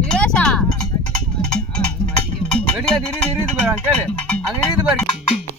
வீரேஷா வெடியாது இருக்குது இருக்குது பாரு அங்க கேளு அங்க இருக்குது பாரு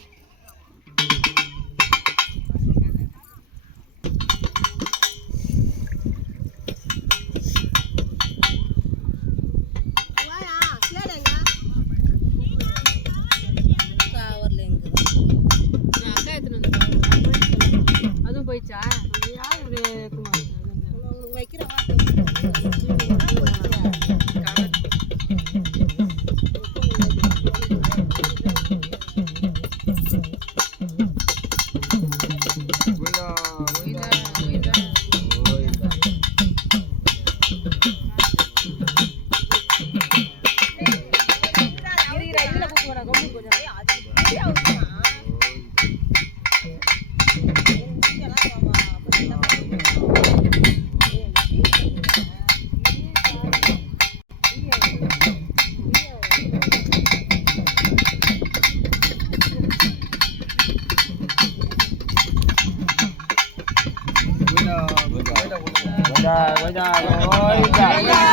જાય.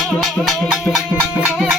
thank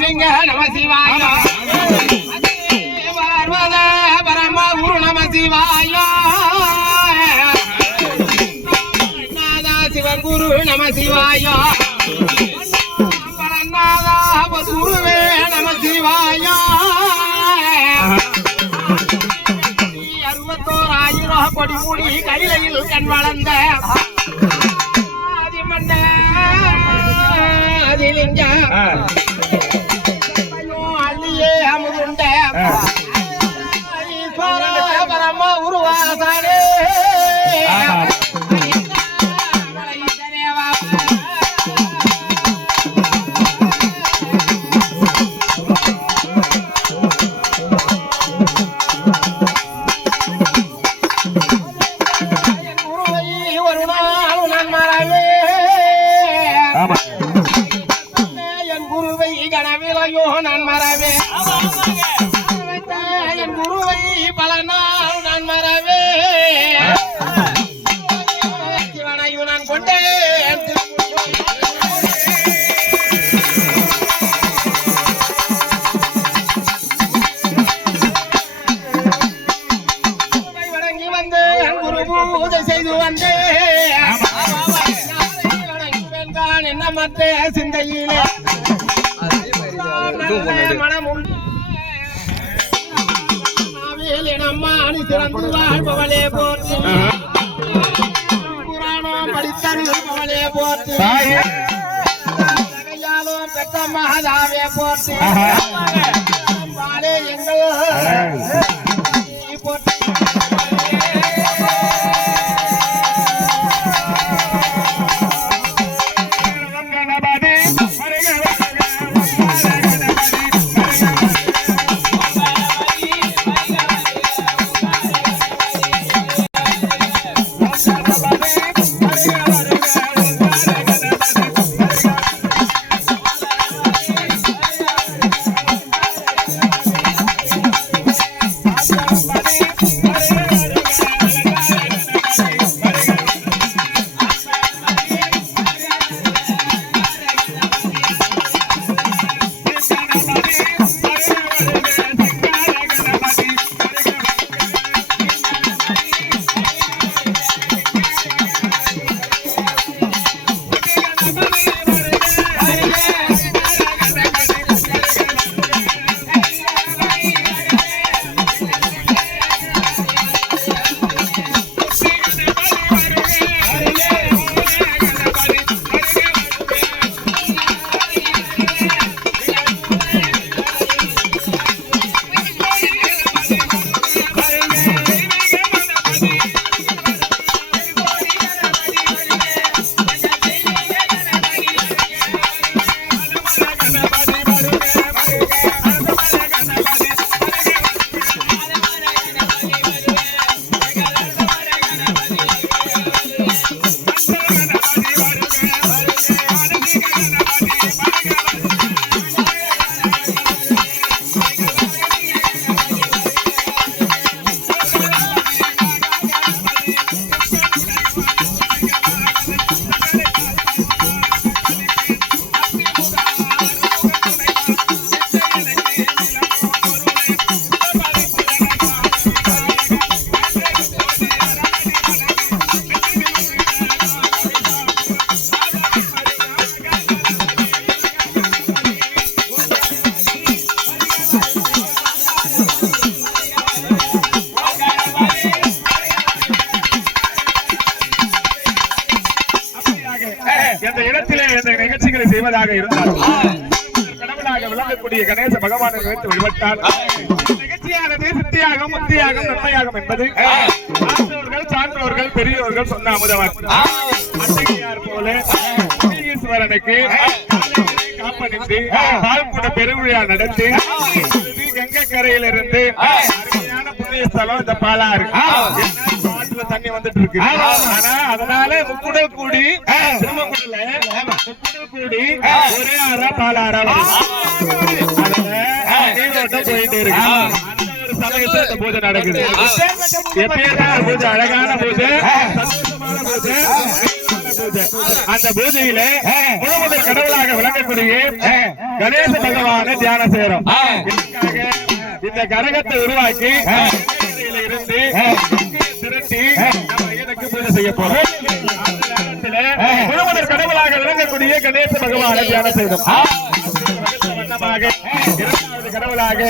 லிங்க நம சிவாய. பார்வத பரம குரு நம சிவாய. நாதா சிவன் நம சிவாய. பரநாதா குருவே நம சிவாய. அறுபத்தோராயிரம் கொடி மூடி கையிலையில் கண் வளர்ந்த குருவை நாள் நான் மறவே. என் குருவை பல நாள் நான் மறவே. சிவனையும் நான் கொண்டேன் வணங்கி வந்து குரு பூஜை செய்து வந்தேன். என்ன மத்த சிந்தையிலே? போற்றி. மகாதாவே பாலே எங்கள் நிகழ்ச்சிகளை இருந்தார் கடவுளாக விளங்கக்கூடிய கணேச பகவானை நினைத்து வழிபட்டார் நிகழ்ச்சியானது சித்தியாகும் முத்தியாகும் நன்மையாகும் என்பது சான்றோர்கள் சான்றோர்கள் பெரியோர்கள் சொன்ன அமுதவாக்கு. போல ஈஸ்வரனுக்கு காப்பணிந்து பால்குட பெருவிழா நடத்தி கங்கை கரையிலிருந்து அருமையான புண்ணிய ஸ்தலம் இந்த பாலாறு. ஆற்றுல தண்ணி வந்துட்டு இருக்கு ஆனா அதனால முக்குடல் கூடி திருமக்குடல முக்குடல் கூடி ஒரே ஆறா பாலாறா நீரோட்டம் போயிட்டு இருக்கு. பூஜை நடக்குது. எப்படியான பூஜை அழகான பூஜை சந்தோஷமான பூஜை. அந்த பூஜையில முழுமுதல் கடவுளாக விளங்கக்கூடிய கணேச பகவானை தியானம் செய்யறோம். இந்த கரகத்தை உருவாக்கி இருந்து திரட்டி பூஜை செய்ய போறோம். கடவுளாக விளங்கக்கூடிய கணேச பகவானை தியானம் செய்தோம். இரண்டாவது கடவுளாக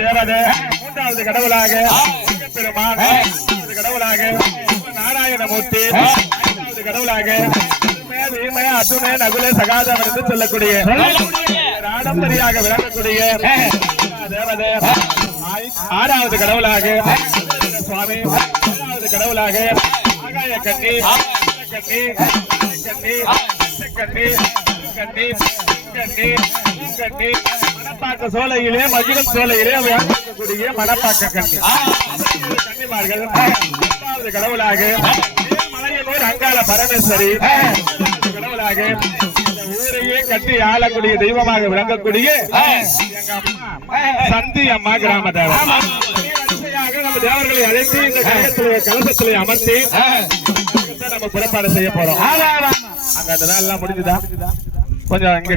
தேவதை மூன்றாவது கடவுளாக பெருமான் கடவுளாக நாராயணமூர்த்தி ஐந்தாவது கடவுளாக அத்துமே, வீமே, அத்துமே, நகுலே, சகாதம் என்று சொல்லக்கூடிய ஆடம்பரியாக விளங்கக்கூடிய தேவதை ஆறாவது கடவுளாக சுவாமி. முதலாவது கடவுளாக ஆகாய கண்ணி கண்ணி கண்ணி கண்ணி கண்ணி கண்ணி கண்ணி மணப்பாக்க சோலையிலே மகிழும் சோலையிலே விளங்கக்கூடிய மணப்பாக்க கண்ணி கண்ணிமார்கள் முதலாவது கடவுளாக மலையனூர் அங்காள பரமேஸ்வரி கடவுளாக ஊரையே கட்டி ஆளக்கூடிய தெய்வமாக விளங்கக்கூடிய சந்தி அம்மா கிராம தேவர். நம்ம தேவர்களை அழைத்து இந்த கழகத்திலே கலசத்திலே அமர்த்தி நம்ம புறப்பாடு செய்ய போறோம். அங்க அந்த வேலை எல்லாம் முடிஞ்சுதா? கொஞ்சம் இங்க